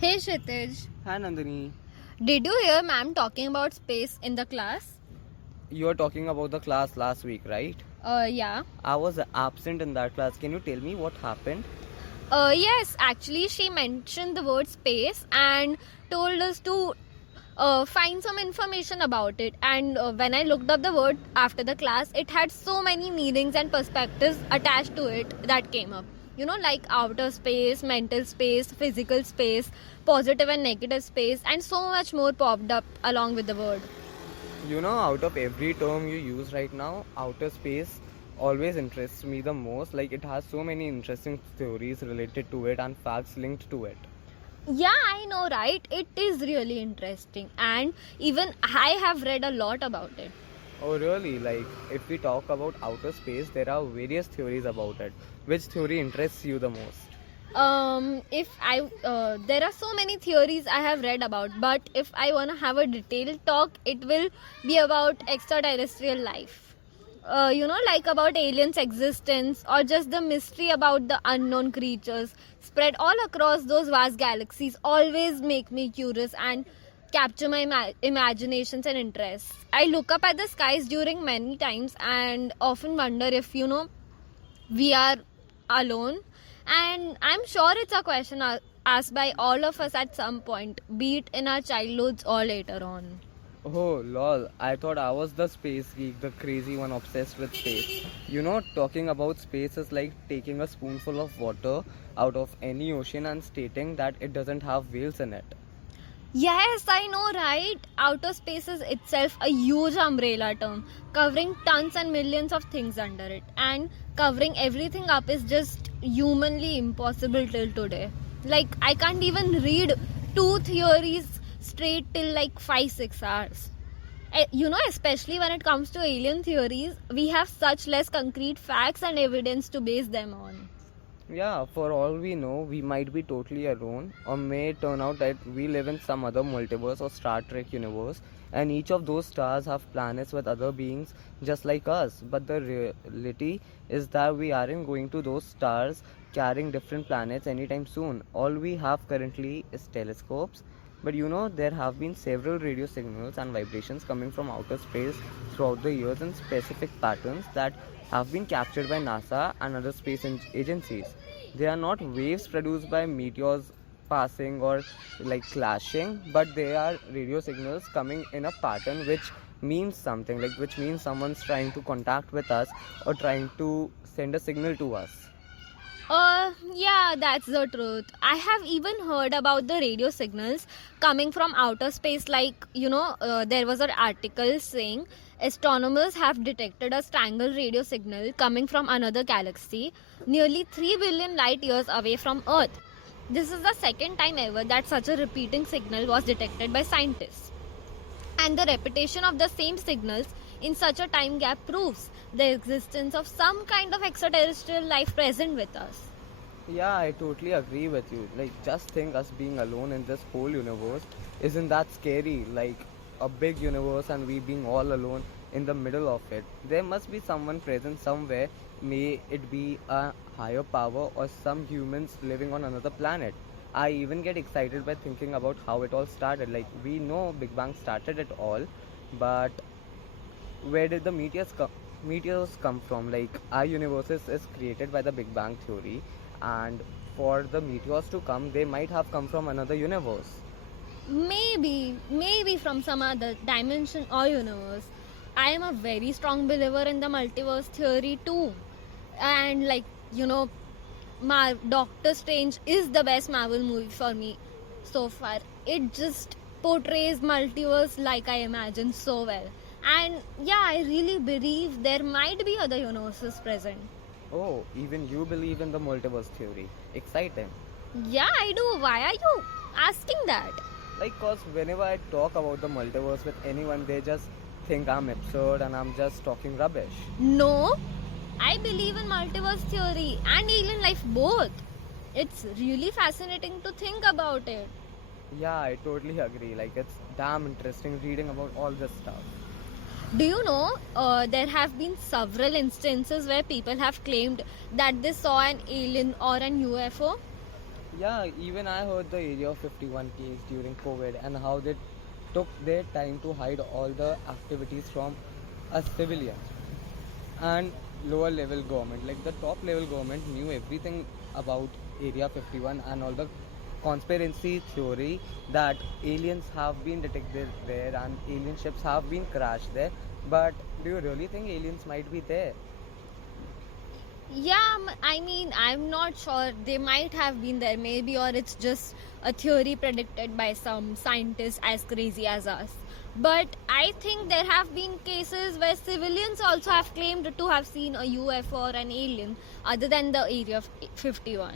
Hey Kshitij, Hi Nandini, did you hear ma'am talking about space in the class? you were talking about the class last week, right? Yeah. I was absent in that class. Can you tell me what happened? Yes, actually, she mentioned the word space and told us to find some information about it. And when I looked up the word after the class, it had so many meanings and perspectives attached to it that came up. You know, like outer space, mental space, physical space, positive and negative space, and so much more popped up along with the word. You know, out of every term you use right now, outer space always interests me the most. Like, it has so many interesting theories related to it and facts linked to it. Yeah, I know, right? It is really interesting, and even I have read a lot about it. Oh, really? Like, if we talk about outer space, there are various theories about it. Which theory interests you the most? If I there are so many theories I have read about, but if I want to have a detailed talk, it will be about extraterrestrial life. Like about aliens' existence or just the mystery about the unknown creatures spread all across those vast galaxies always make me curious and capture my imaginations and interests. I look up at the skies during many times and often wonder if we are alone, and I'm sure it's a question asked by all of us at some point, be it in our childhoods or later on. Oh, lol. I thought I was the space geek, the crazy one obsessed with space. You know, talking about space is like taking a spoonful of water out of any ocean and stating that it doesn't have whales in it. Yes, I know, right? Outer space is itself a huge umbrella term, covering tons and millions of things under it. And covering everything up is just humanly impossible till today. Like, I can't even read two theories straight till like 5 6 hours. Especially when it comes to alien theories, we have such less concrete facts and evidence to base them on. Yeah, for all we know, we might be totally alone, or may turn out that we live in some other multiverse or Star Trek universe, and each of those stars have planets with other beings just like us. But the reality is that we aren't going to those stars carrying different planets anytime soon. All we have currently is telescopes. But you know, there have been several radio signals and vibrations coming from outer space throughout the years in specific patterns that have been captured by NASA and other space agencies. They are not waves produced by meteors passing or like clashing, but they are radio signals coming in a pattern which means something, like which means someone's trying to contact with us or trying to send a signal to us. Yeah, that's the truth. I have even heard about the radio signals coming from outer space. There was an article saying astronomers have detected a strangle radio signal coming from another galaxy nearly 3 billion light years away from Earth. This is the second time ever that such a repeating signal was detected by scientists. And the repetition of the same signals in such a time gap proves the existence of some kind of extraterrestrial life present with us. Yeah, I totally agree with you. Like, just think us being alone in this whole universe. Isn't that scary? Like, a big universe and we being all alone in the middle of it. There must be someone present somewhere. May it be a higher power or some humans living on another planet. I even get excited by thinking about how it all started. Like, we know Big Bang started it all, but where did the meteors come from? Like, our universe is created by the Big Bang theory, and for the meteors to come, they might have come from another universe. Maybe from some other dimension or universe. I am a very strong believer in the multiverse theory too. And Doctor Strange is the best Marvel movie for me so far. It just portrays multiverse like I imagine so well. And yeah, I really believe there might be other universes present. Oh, even you believe in the multiverse theory. Exciting. Yeah, I do. Why are you asking that? Like, cause whenever I talk about the multiverse with anyone, they just think I'm absurd and I'm just talking rubbish. No, I believe in multiverse theory and alien life both. It's really fascinating to think about it. Yeah, I totally agree. Like, it's damn interesting reading about all this stuff. Do you know there have been several instances where people have claimed that they saw an alien or an UFO? Yeah, even I heard the Area 51 case during COVID and how they took their time to hide all the activities from us civilians and lower level government. Like the top level government knew everything about Area 51 and all the conspiracy theory that aliens have been detected there and alien ships have been crashed there. But do you really think aliens might be there? Yeah, I mean, I'm not sure. They might have been there, maybe, or it's just a theory predicted by some scientists as crazy as us. But I think there have been cases where civilians also have claimed to have seen a UFO or an alien other than the Area 51.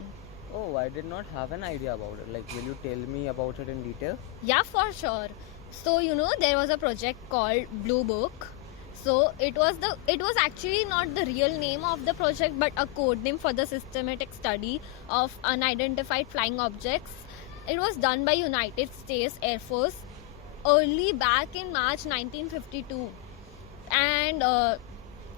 Oh, I did not have an idea about it. Like, will you tell me about it in detail? Yeah, for sure. So there was a project called Blue Book. So it was actually not the real name of the project, but a code name for the systematic study of unidentified flying objects. It was done by United States Air Force early back in March 1952, and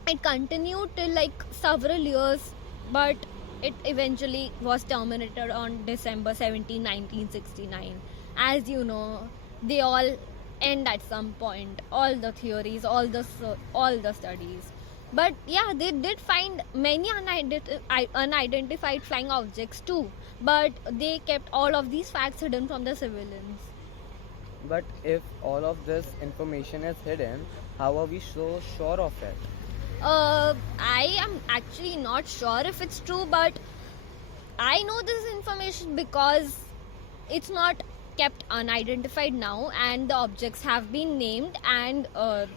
it continued till like several years, but it eventually was terminated on December 17, 1969. As you know, they all end at some point, all the theories, all the studies. But yeah, they did find many unidentified flying objects too, but they kept all of these facts hidden from the civilians. But if all of this information is hidden, how are we so sure of it? I am actually not sure if it's true, but I know this information because it's not kept unidentified now, and the objects have been named, and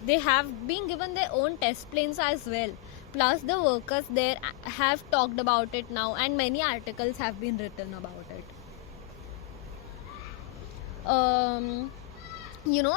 they have been given their own test planes as well. Plus, the workers there have talked about it now, and many articles have been written about it.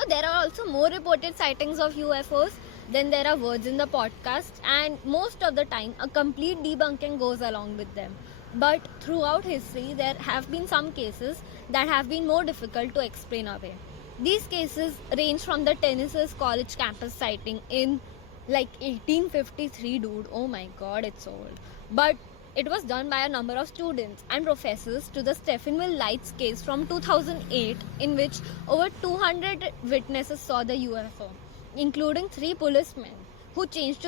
There are also more reported sightings of UFOs than there are words in the podcast, and most of the time, a complete debunking goes along with them. But throughout history, there have been some cases that have been more difficult to explain away. These cases range from the Tennessee College campus sighting in like 1853, dude. Oh my god, it's old. But it was done by a number of students and professors, to the Stephenville Lights case from 2008, in which over 200 witnesses saw the UFO, including 3 policemen who chose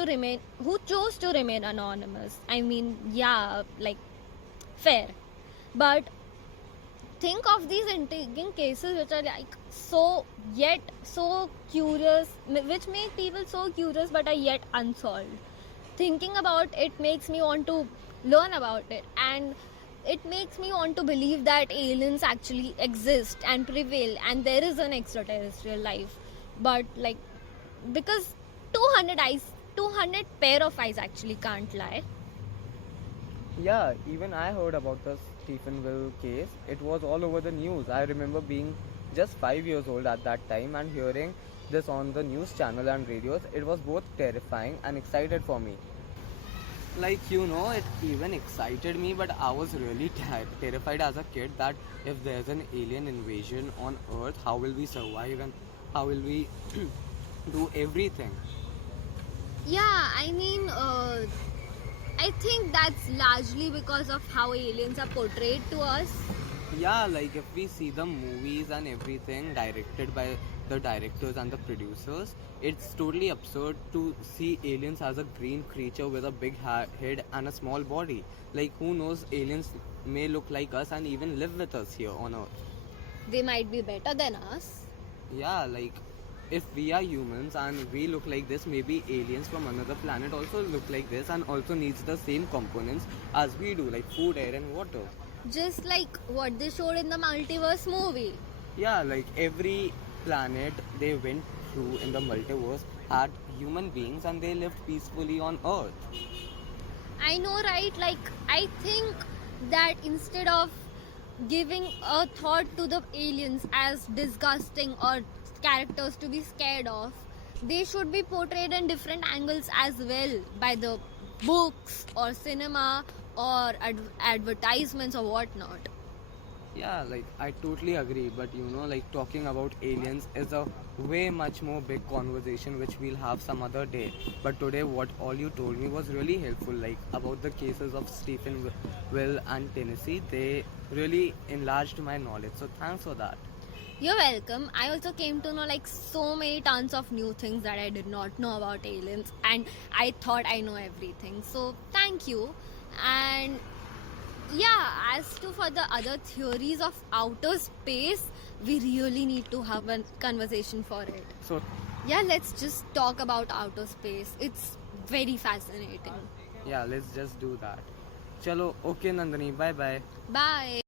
to remain anonymous. I mean, yeah, like fair. But think of these intriguing cases which are like so curious, which make people so curious but are yet unsolved. Thinking about it makes me want to learn about it, and it makes me want to believe that aliens actually exist and prevail, and there is an extraterrestrial life. But like, because 200 pair of eyes actually can't lie. Yeah, even I heard about the Stephenville case. It was all over the news. I remember being just 5 years old at that time and hearing this on the news channel and radios. It was both terrifying and excited for me. Like, it even excited me, but I was really terrified as a kid that if there's an alien invasion on Earth, how will we survive and how will we do everything? Yeah, I mean, I think that's largely because of how aliens are portrayed to us. Yeah, like if we see the movies and everything directed by the directors and the producers, it's totally absurd to see aliens as a green creature with a big head and a small body. Like, who knows, aliens may look like us and even live with us here on Earth. They might be better than us. Yeah, like if we are humans and we look like this, maybe aliens from another planet also look like this and also needs the same components as we do, like food, air and water. Just like what they showed in the multiverse movie. Yeah, like every planet they went through in the multiverse had human beings and they lived peacefully on Earth. I know, right? Like, I think that instead of giving a thought to the aliens as disgusting or characters to be scared of, they should be portrayed in different angles as well, by the books or cinema or advertisements or whatnot. Yeah, like I totally agree, but you know, like talking about aliens is a way much more big conversation which we'll have some other day. But today, what all you told me was really helpful, like about the cases of Stephen Will and Tennessee. They really enlarged my knowledge. So thanks for that. You're welcome. I also came to know like so many tons of new things that I did not know about aliens, and I thought I know everything. So thank you. And yeah, as to for the other theories of outer space, we really need to have a conversation for it. So Yeah, let's just talk about outer space. It's very fascinating. yeah, let's just do that. Chalo, okay, Nandini, bye bye. Bye.